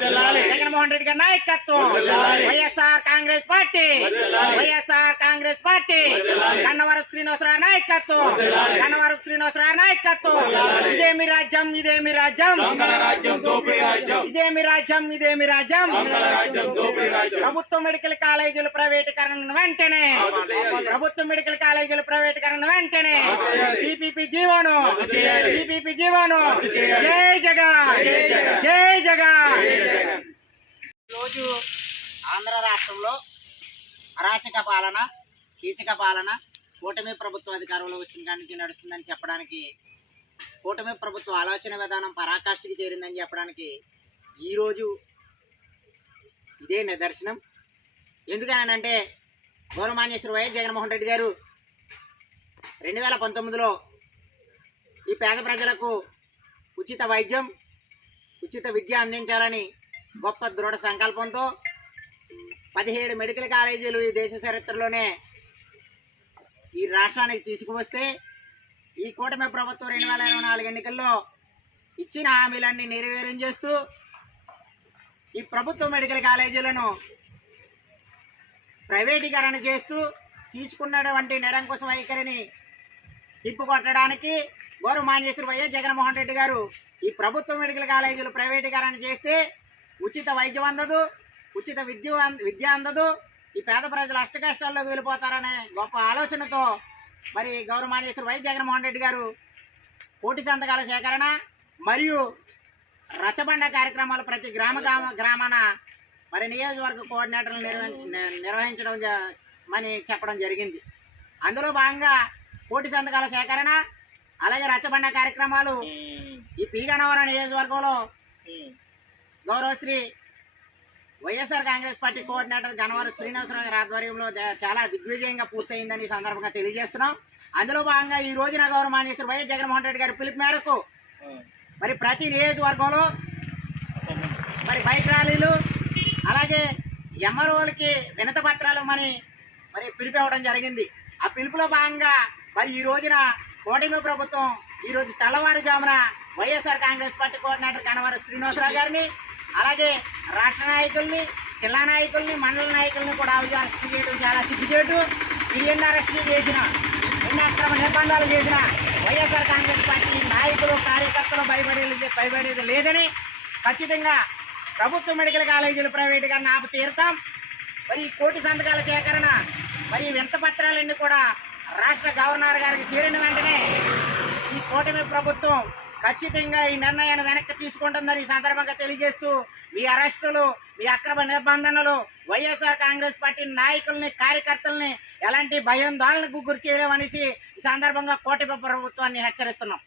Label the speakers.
Speaker 1: జగన్మోహన్ రెడ్డి గారి నాయకత్వం. YSR Congress party. YSR Congress party. Gannavaram Srinivasarao నాయకత్వం. గన్నవరం శ్రీనివాసరావు నాయకత్వం. ఇదేమి రాజ్యం ఇదేమి రాజ్యం? ఇదేమి రాజ్యం ఇదేమి రాజ్యం? ప్రభుత్వ మెడికల్ కాలేజీల ప్రైవేటీకరణ వెంటనే. ప్రభుత్వ మెడికల్ కాలేజీల ప్రైవేటీకరణ వెంటనే. పిపిపి జీవోను. పిపిపి జీవోను. జై జగన్. జై జగన్. రోజు ఆంధ్ర రాష్ట్రంలో అరాచక పాలన కీచక పాలన కూటమి ప్రభుత్వ అధికారంలో వచ్చిన కాడి నడుస్తుందని చెప్పడానికి కూటమి ప్రభుత్వ ఆలోచన విధానం పరాకాష్ఠకి చేరిందని చెప్పడానికి ఈరోజు ఇదే నిదర్శనం. ఎందుకనంటే గౌరవమాన్యేశ్వర వైఎస్ జగన్మోహన్ రెడ్డి గారు రెండు వేల పంతొమ్మిదిలో ఈ పేద ప్రజలకు ఉచిత వైద్యం ఉచిత విద్య అందించాలని గొప్ప దృఢ సంకల్పంతో పదిహేడు మెడికల్ కాలేజీలు ఈ దేశ చరిత్రలోనే ఈ రాష్ట్రానికి తీసుకువస్తే ఈ కూటమి ప్రభుత్వం రెండు వేల ఇరవై నాలుగు ఎన్నికల్లో ఇచ్చిన హామీలన్నీ నెరవేరం చేస్తూ ఈ ప్రభుత్వ మెడికల్ కాలేజీలను ప్రైవేటీకరణ చేస్తూ తీసుకున్నటువంటి నిరంకుశ వైఖరిని తిప్పుకొట్టడానికి గౌరవ గౌరవమాన్యేశ్వరి వైఎస్ జగన్మోహన్ రెడ్డి గారు ఈ ప్రభుత్వ మెడికల్ కాలేజీలు ప్రైవేటీకరణ చేస్తే ఉచిత వైద్యం అందదు ఉచిత విద్య విద్య అందదు. ఈ పేద ప్రజలు అష్ట కష్టాల్లోకి వెళ్ళిపోతారనే గొప్ప ఆలోచనతో మరి గౌరవమాన్యేశ్వరి వైఎస్ జగన్మోహన్ రెడ్డి గారు కోటి సంతకాల సేకరణ మరియు రచ్చబండ కార్యక్రమాలు ప్రతి గ్రామ గ్రామ గ్రామాన మరి నియోజకవర్గ కోఆర్డినేటర్లు నిర్వహించడం అని చెప్పడం జరిగింది. అందులో భాగంగా కోటి సంతకాల సేకరణ అలాగే రచ్చబండ కార్యక్రమాలు ఈ పీగనవరం నియోజకవర్గంలో గౌరవశ్రీ YSR Congress party coordinator Gannavaram Srinivasarao గారి ఆధ్వర్యంలో చాలా దిగ్విజయంగా పూర్తయిందని ఈ సందర్భంగా తెలియజేస్తున్నాం. అందులో భాగంగా ఈ రోజున గౌరవమాన్యేశ్వర వైఎస్ జగన్మోహన్ రెడ్డి గారి పిలుపు మేరకు మరి ప్రతి నియోజకవర్గంలో మరి బైక్ ర్యాలీలు అలాగే ఎంఆర్ఓలకి వినత పత్రాలు మని మరి పిలుపు ఇవ్వడం జరిగింది. ఆ పిలుపులో భాగంగా మరి ఈ రోజున కూటమి ప్రభుత్వం ఈరోజు తెల్లవారుజామున వైఎస్ఆర్ కాంగ్రెస్ పార్టీ కోఆర్డినేటర్ కనవర శ్రీనివాసరావు గారిని అలాగే రాష్ట్ర నాయకుల్ని జిల్లా నాయకుల్ని మండల నాయకుల్ని కూడా అవి అరెస్ట్ చేయడం చాలా సిగ్గుచేటు. తిరిగి అరెస్టులు చేసిన ఎన్ని అక్రమ నిర్బంధాలు చేసిన వైఎస్ఆర్ కాంగ్రెస్ పార్టీ నాయకులు కార్యకర్తలు భయపడేది భయపడేది లేదని ఖచ్చితంగా ప్రభుత్వ మెడికల్ కాలేజీలు ప్రైవేటుగా నాపు తీరుతాం. మరి కోటి సంతకాల సేకరణ మరి వింత పత్రాలన్నీ కూడా రాష్ట్ర గవర్నర్ గారికి చేరిన వెంటనే ఈ కూటమి ప్రభుత్వం ఖచ్చితంగా ఈ నిర్ణయాన్ని వెనక్కి తీసుకుంటుందని ఈ సందర్భంగా తెలియజేస్తూ మీ అరెస్టులు మీ అక్రమ నిబంధనలు వైఎస్ఆర్ కాంగ్రెస్ పార్టీ నాయకుల్ని కార్యకర్తల్ని ఎలాంటి భయాందోళనకు గురి చేయలేమనేసి ఈ సందర్భంగా కూటమి ప్రభుత్వాన్ని హెచ్చరిస్తున్నాం.